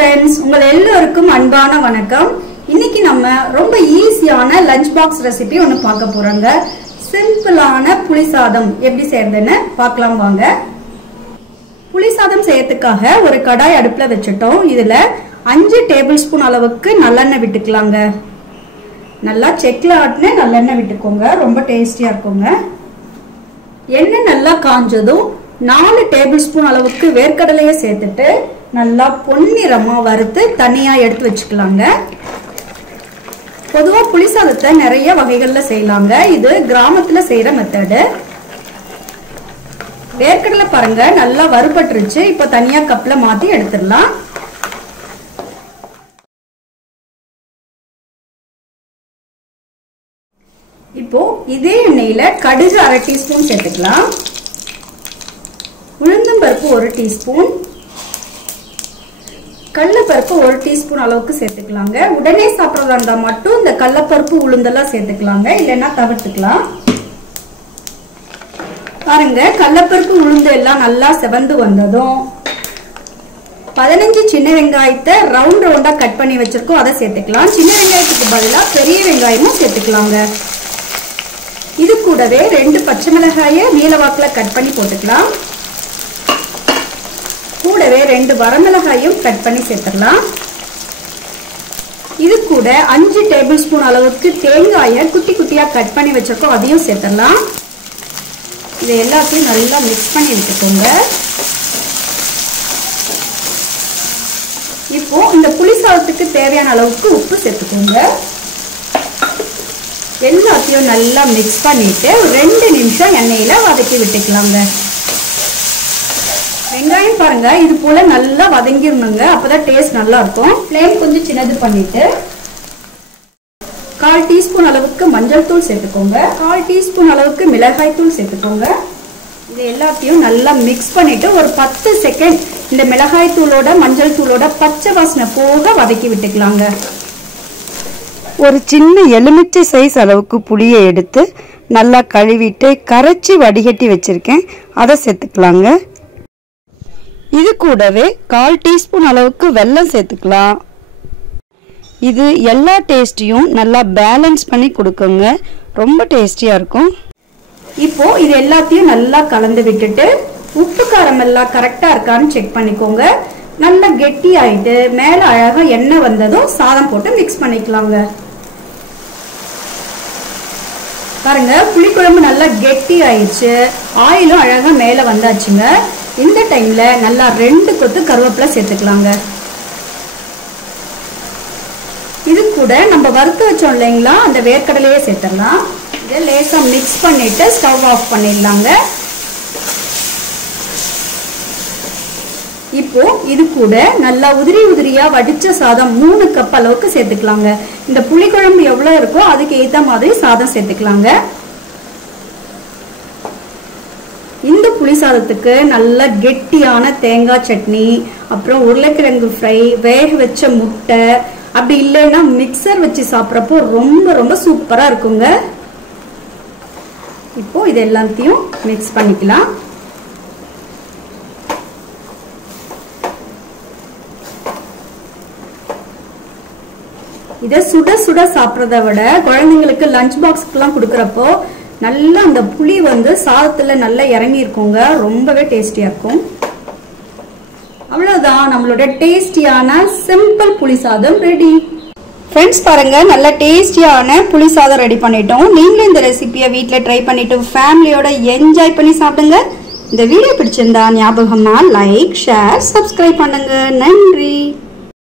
Friends உங்கள் எல்லோருக்கும் அன்பான வணக்கம். இன்னைக்கு நம்ம ரொம்ப ஈஸியான லஞ்ச் பாக்ஸ் ரெசிபி ஒன்னு பார்க்க போறோங்க. சிம்பிளான புளி சாதம் எப்படி செய்யறதுன்னு பார்க்கலாம் வாங்க. புளி சாதம் செய்யறதுக்காக ஒரு கடாய் அடுப்புல வச்சிட்டோம். இதுல 5 டேபிள் ஸ்பூன் அளவுக்கு நல்லெண்ணெய் விட்டுக்கலாங்க. நல்லா செக்ல ஆட்டின நல்லெண்ணெய் விட்டுக்கோங்க, ரொம்ப டேஸ்டியா இருக்குங்க. எண்ணெய் நல்லா காஞ்சதும் 4 டேபிள் ஸ்பூன் அளவுக்கு வேர்க்கடலையை சேர்த்துட்டு நல்லா பொன்னிறமா வறுத்து தனியா எடுத்து வச்சுக்கலாங்க. பொதுவா புளி சாதத்தை நிறைய வகைகள்ல செய்யலாங்க. இது கிராமத்துல செய்யற மெத்தடு. வேர்க்கடலை பாருங்க நல்லா வறுபட்டுருச்சு. இப்போ தனியா கப்ல மாத்தி எடுத்துடலாம். இப்போ இதே எண்ணெயில கடுகு 1/2 டீஸ்பூன் சேர்த்துக்கலாம். உளுந்தம்பருப்பு 1 டீஸ்பூன், கடலைப்பருப்பு 1 டீஸ்பூன் அளவுக்கு சேர்த்துக்கலாங்க. உடனே சாப்பிட்றதா இருந்தா மட்டும் இந்த கடலைப்பருப்பு உளுந்தெல்லாம் சேர்த்துக்கலாங்க, இல்லைன்னா தவிர்த்துக்கலாம். பாருங்க கடலைப்பருப்பு உளுந்து எல்லாம் நல்லா செவந்து வந்ததும் 15 சின்ன வெங்காயத்தை ரவுண்ட் ரவுண்டா கட் பண்ணி வச்சிருக்கோம், அதை சேர்த்துக்கலாம். சின்ன வெங்காயத்துக்கு பதிலா பெரிய வெங்காயமும் சேர்த்துக்கலாங்க. இது கூடவே 2 பச்சை மிளகாயை நீளவாக்குல கட் பண்ணி போட்டுக்கலாம். கூடவே 2 வரமிளகாயும் கட் பண்ணி சேர்த்துடலாம். இது கூட 5 டேபிள் ஸ்பூன் அளவுக்கு தேங்காயை குட்டி குட்டியா கட் பண்ணி வச்சிருக்கோம், அதையும் சேர்த்துடலாம். இது எல்லாத்தையும் நல்லா மிக்ஸ் பண்ணி விட்டுக்கோங்க. இப்போ இந்த புளி சாதத்துக்கு தேவையான அளவுக்கு உப்பு சேர்த்துக்கோங்க. எல்லாத்தையும் நல்லா மிக்ஸ் பண்ணிட்டு 2 நிமிஷம் எண்ணெயில வதக்கி விட்டுக்கலாங்க. வெங்காயம் பாருங்க இது போல நல்லா வதங்கிடணுங்க, அப்பதான் டேஸ்ட் நல்லா இருக்கும். ஃப்ளேம் கொஞ்சம் சின்னது பண்ணிட்டு 1/4 டீஸ்பூன் அளவுக்கு மஞ்சள் தூள் சேர்த்துக்கோங்க. 1/4 டீஸ்பூன் அளவுக்கு மிளகாய் தூள் சேர்த்துக்கோங்க. இது எல்லாத்தையும் நல்லா மிக்ஸ் பண்ணிட்டு ஒரு 10 செகண்ட் இந்த மிளகாய் தூளோட மஞ்சள் தூளோட பச்சை வாசனை போக வதக்கி விட்டுக்கலாங்க. ஒரு சின்ன எலுமிச்சை சைஸ் அளவுக்கு புளியை எடுத்து நல்லா கழுவிட்டு கரைச்சி வடிகட்டி வச்சிருக்கேன், அதை சேர்த்துக்கலாங்க. இது கூடவே 1/4 டீஸ்பூன் அளவுக்கு வெல்லம் சேர்த்துக்கலாம். இது எல்லா டேஸ்டையும் நல்லா பேலன்ஸ் பண்ணி கொடுக்குங்க, ரொம்ப டேஸ்டியா இருக்கும். இப்போ இது எல்லாத்தையும் நல்லா கலந்து விட்டுட்டு உப்பு காரம் எல்லாம் கரெக்டா இருக்கான்னு செக் பண்ணிக்கோங்க. நல்லா கெட்டி ஆயிட்டு மேல அழகா எண்ணெய் வந்ததும் சாதம் போட்டு மிக்ஸ் பண்ணிக்கலாங்க. பாருங்க புளிக்குழம்பு நல்லா கெட்டி ஆயிடுச்சு, ஆயிலும் அழகா மேல வந்தாச்சுங்க. இந்த டைம்ல நல்லா 2 கொத்து கருவேப்பிலை சேர்த்துக்கலாங்க. இது கூட நம்ம வறுத்து வச்சோம் இல்லைங்களா, அந்த வேர்க்கடலையே சேர்த்துடலாம். இதை லேசா மிக்ஸ் பண்ணிட்டு ஸ்டவ் ஆஃப் பண்ணிடலாங்க. இப்போ இது கூட நல்லா உதிரி உதிரியா வடிச்ச சாதம் 3 கப் அளவுக்கு சேர்த்துக்கலாங்க. இந்த புளிக்குழம்பு எவ்வளவு இருக்கோ அதுக்கு ஏத்த மாதிரி சாதம் சேர்த்துக்கலாங்க. இந்த புளி சாதத்துக்கு நல்ல கெட்டியான தேங்காய் சட்னி, அப்புறம் உருளைக்கிழங்கு ஃப்ரை, வேக வச்ச முட்டை, அப்படி இல்லைன்னா மிக்சர் வச்சு சாப்பிட்றப்போ ரொம்ப ரொம்ப சூப்பரா இருக்குங்க. இப்போ இது எல்லாத்தையும் மிக்ஸ் பண்ணிக்கலாம். இதை சுட சுட சாப்பிட்றத விட குழந்தைங்களுக்கு லஞ்ச் பாக்ஸ்க்குலாம் கொடுக்கறப்போ நல்லா அந்த புளி சாதத்துல நல்லா இறங்கி இருக்குங்க, ரொம்பவே டேஸ்டியா இருக்கும். அவ்வளவுதான், நம்மளோட டேஸ்டியான சிம்பிள் புளி சாதம் ரெடி. ஃப்ரெண்ட்ஸ் பாருங்க நல்ல டேஸ்டியான புளி சாதம் ரெடி பண்ணிட்டோம். நீங்களும் இந்த ரெசிபியை வீட்டில் ட்ரை பண்ணிட்டு ஃபேமிலியோட என்ஜாய் பண்ணி சாப்பிடுங்க. இந்த வீடியோ பிடிச்சிருந்தா ஞாபகமா லைக், ஷேர், சப்ஸ்கிரைப் பண்ணுங்க. நன்றி.